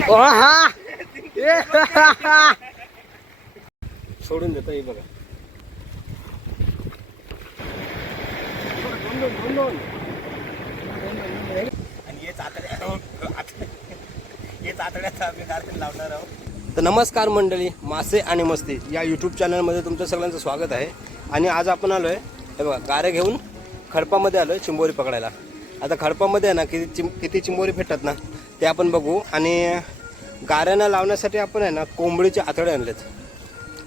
हा सोडून देतो हे बघा. आणि हेच आतड्याचा आम्ही गार्डन लावणार आहोत. तर नमस्कार मंडळी, मासे आणि मस्ती या यूट्यूब चॅनलमध्ये तुमचं सगळ्यांचं स्वागत आहे. आणि आज आपण आलो आहे हे बघा गारे घेऊन खडपामध्ये आलो आहे चिंबोरी पकडायला. आता खडपामध्ये आहे ना किती चिंबोरी भेटतात ना ते आपण बघू. आणि गाऱ्यांना लावण्यासाठी आपण आहे ना कोंबडीचे आतडे आणलेत.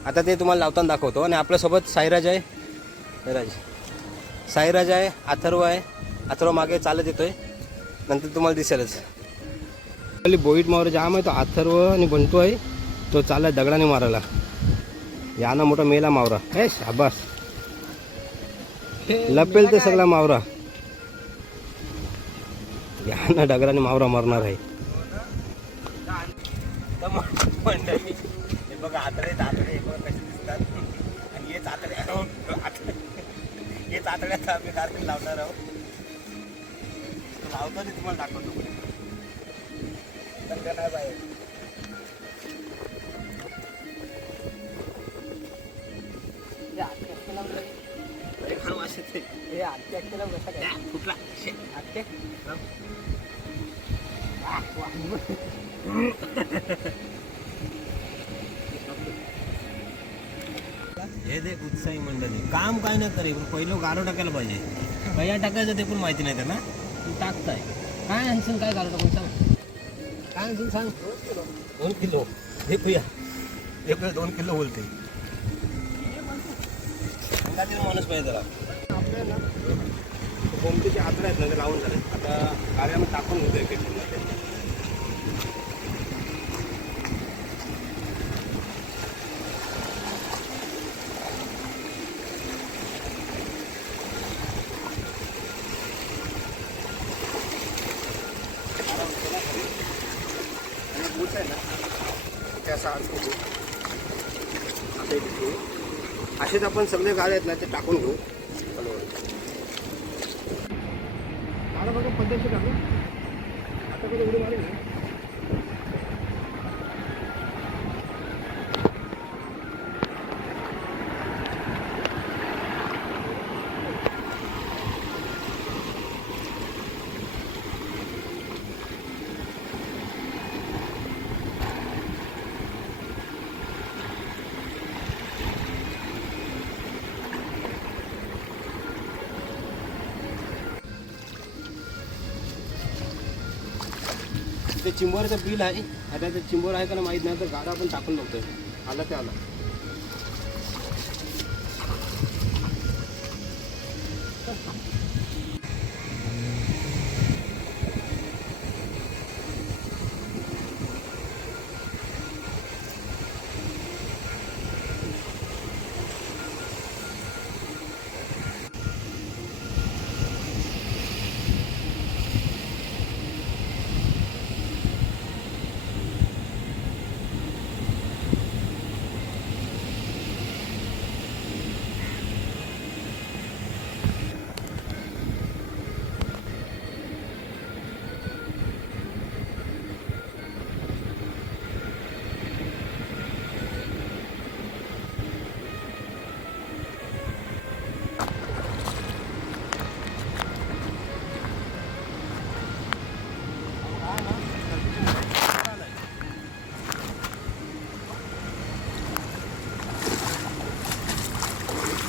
आता ते तुम्हाला लावताना दाखवतो. आणि आपल्यासोबत साईराज आहे, साईराज आहे, अथर्व आहे. अथर्व मागे चालत येतोय, नंतर तुम्हाला दिसेलच. बोईट मावरा जाम आहे तो अथर्व आणि बंटू आहे, तो चालला दगडाने मारायला. या ना मोठा मेला मावरा हे शाबास, लपेल ते सगळा मावरा. या ना दगडाने मावरा मारणार आहे. मंडळी हे बघा आतडे आतडे कसे दिसतात. आणि हेच आतड्याचा आम्ही गार्डन लावणार आहोत. लावतो ते तुम्हाला दाखवतो. कुठला हे देख उत्साही मंडळी. काम काय ना करे पण पहिलं गारो टाकायला पाहिजे. कया टाकायचं ते पण माहिती नाही त्यांना. तू टाकताय काय आणशील, काय गारो टाकून सांग, काय आणशील सांग. 2 किलो हे पुया एक 2 किलो बोलते. माणूस पाहिजे जरा. आपल्याला कोंबडीचे आतडे आहेत ना ते लावून झाले. आता गाड्यामध्ये टाकून घेतो एक असेच आपण सगळे गाळे आहेत ना ते टाकून घेऊ. मला बघा पद्धतशीर टाकू. आता कधी उडी मारेल ना. ते चिंबोऱ्याचं बिल आहे. आता ते चिंबोर आहे का ना माहीत नाही, तर गाडा आपण टाकून बघतोय. आला ते आला.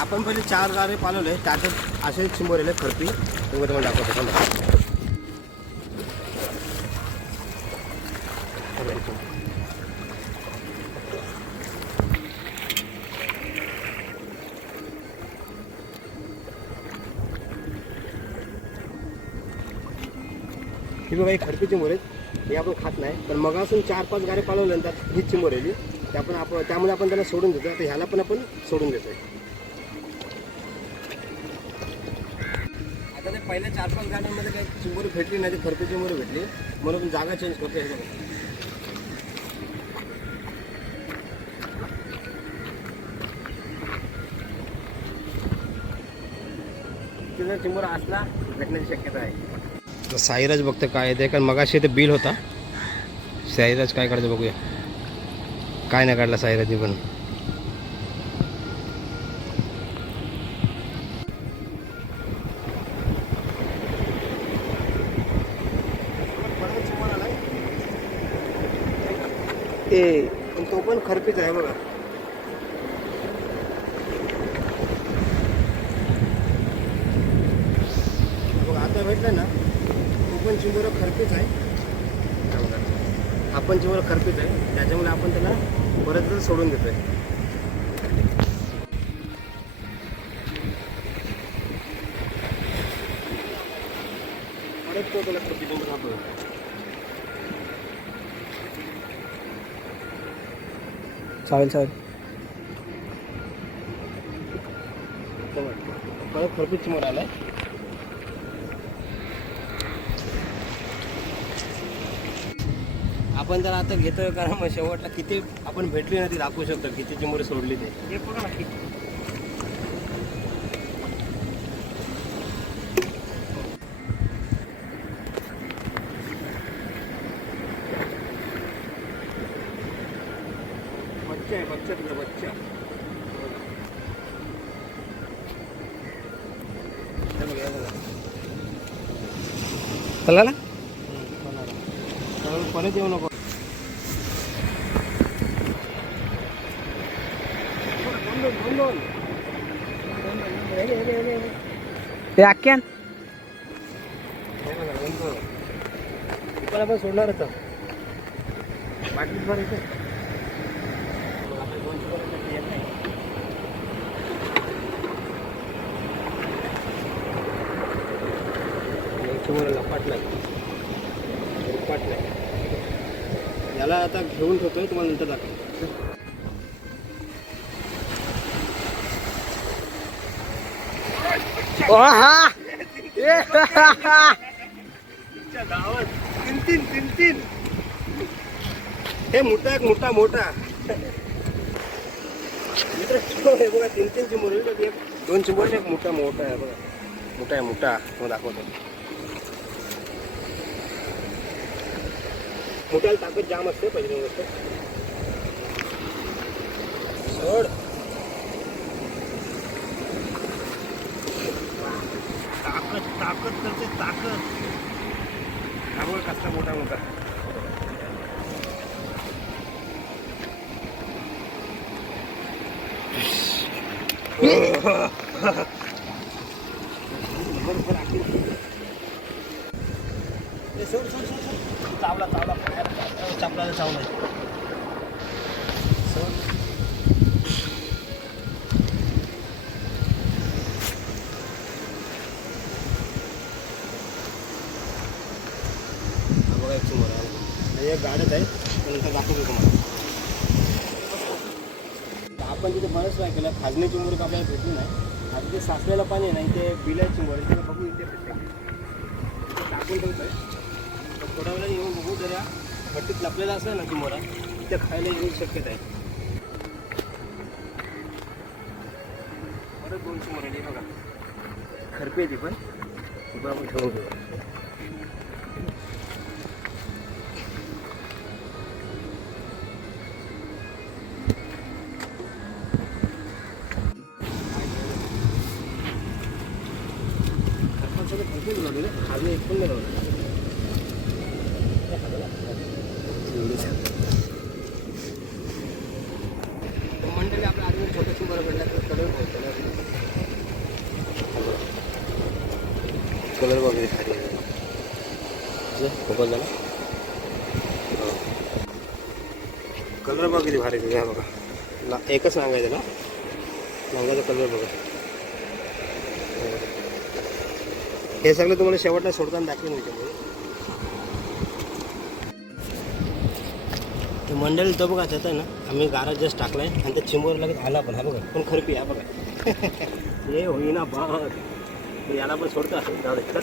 आपण पहिले 4 गारे पालवले, त्याच्यात असे चिंबोरेले खरपी तुम्हाला दाखवतो. ही बघा ही खरपी चिंबोर आहेत. हे आपण खात नाही, पण मग असून 4-5 गारे पालवल्यानंतर ही चिंबोरेली त्यामुळे आपण त्याला सोडून देतो. तर ह्याला पण आपण सोडून देतोय. आता ते पहिल्या 4-5 गाड्यांमध्ये काही चिंबोरी भेटली नाही, ते खरपी चिंबोरी भेटली म्हणून जागा चेंज करतो. हे बघा तिथं चिंबोरा असला भेटण्याची शक्यता आहे. साईराज बघते काय येते, कारण मगाशी ते बिल होता साईराज काय काढतो बघूया. काय नाही काढला साईराजनी पण. पण तो पण खरपीच आहे बघा. बघा आता भेटलं ना, तो पण चिंबोरा खरपीच आहे. आपण चिंबोरा खरपीच आहे, त्याच्यामुळे आपण त्याला परत सोडून देतोय. परत तो त्याला खरपी चिंबोरा आपण चालेल चालेल. परत खरपीच चिंबोरा आलाय. आपण जर आता घेतोय, कारण मग शेवटला किती आपण भेटली ना ती दाखवू शकतो, किती चिंबोरी सोडली ते. हे बघा ना बच्चा आहे, बच्चा तुझा बच्चा. चला ना. परत येऊ नको. ते आख्यान दुपारा पण सोडणार होतं. बाटलीत भर येते. पाटलाय याला आता घेऊन ठेवतोय, तुम्हाला नंतर दाखवतो. तीन हे मोठा एक मोठा मित्र हे बघा. 3 चिंबोरी, 2 चिंबोरी, एक मोठा आहे बघा. मोठा तो दाखवतो. मोठ्याला ताकद जाम असते. पहिली गोष्ट सोड. ताकद करते ताकद. त्यामुळे कसला मोठा चावला एक गाडत आहे, नंतर दाखवतो तुम्हाला. आपण तिथे बरंच काय केलं, खाजणी चिंबोरी का आपल्याला भेटली नाही. आता ते साचलेलं पाणी आहे ना, इथे बिलाय चिंबोरी, त्याला बघू इथे भेटते. टाकून ठेवतोय. थोड्या वेळा येऊन बघू, जर या भट्टीत लपलेला असला ना चिंबोरा, इथे खायला येऊ शक्यता आहे. परत 2 चिंबोरी बघा. खरपी आहे ती पण. आपण ठेवून घेऊ. खाली एक पण नाही लावलं. मंडळी आपल्या आधी छोटं चिंबोरा भेटला तर कलर वगैरे खाली मोबाईल झाला. कलर वगैरे भारी घ्या बघा. एकच सांगायचं त्याला. नांगाचा कलर बघा. हे सगळं तुम्हाला शेवटला सोडताना दाखवेन मी. ते मंडळी तो बघा त्यात आहे ना, आम्ही गारा जस्ट टाकलाय आणि त्या चिंबोर लगेच आला पण. हा बघा, पण खरपी हा बघा. हे होईना बघ. याला पण सोडतो असं जाऊ दे. तर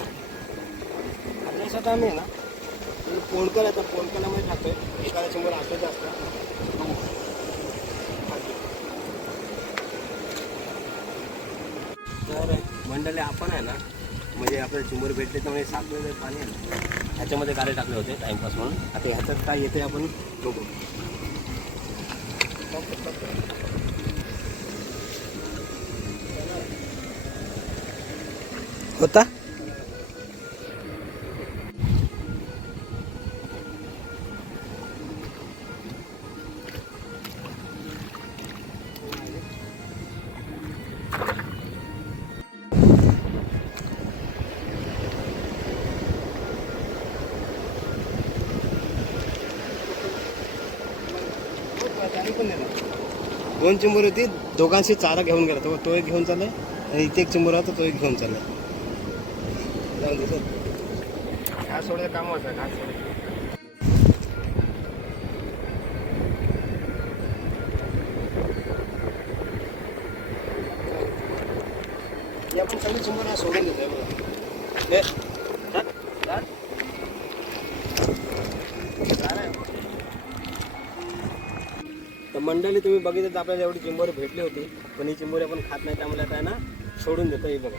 आपल्यासाठी आम्ही आहे ना पोणकल आहे, तर पोणकलामध्ये टाकतोय. एखाद्या चिंबोर आटायचं असतं. तर मंडळी आपण आहे ना म्हणजे आपल्याला चिंबोरी भेटले त्यामुळे साखरेचं पाणी आहे ना, ह्याच्यामध्ये कारे टाकले होते टाईमपास म्हणून. आता ह्याच्यात काय येते आपण बघू. होता. दोन चिंबोरी होती, दोघांशी चारा घेऊन गेला. तो एक घेऊन चाललाय आणि इथे एक चिंबोरा होता, तो एक घेऊन चाललाय. जाऊन दे सर, घास सोडायचं काम होतं. घास सोडायचं हे आपण सगळी चिंबोरा सोडून देतोय बघा. हे, चाल, चाल. तर मंडळी तुम्ही बघितलं तर आपल्याला एवढी चिंबोरी भेटली होती, पण ही चिंबोरी आपण खात नाही, त्यामुळे आता आहे ना सोडून देतो. हे बघा.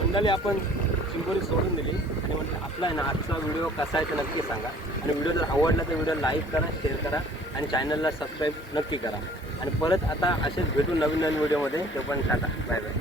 मंडळी आपण चिंबोरी सोडून दिली आणि म्हटलं आपला आहे ना आजचा व्हिडिओ कसा आहे ते नक्की सांगा. आणि व्हिडिओ जर आवडला तर व्हिडिओ लाईक करा, शेअर करा आणि चॅनलला सबस्क्राईब नक्की करा. आणि परत आता असेच भेटू नवीन नवीन व्हिडिओमध्ये. ते पण टाटा, बाय बाय.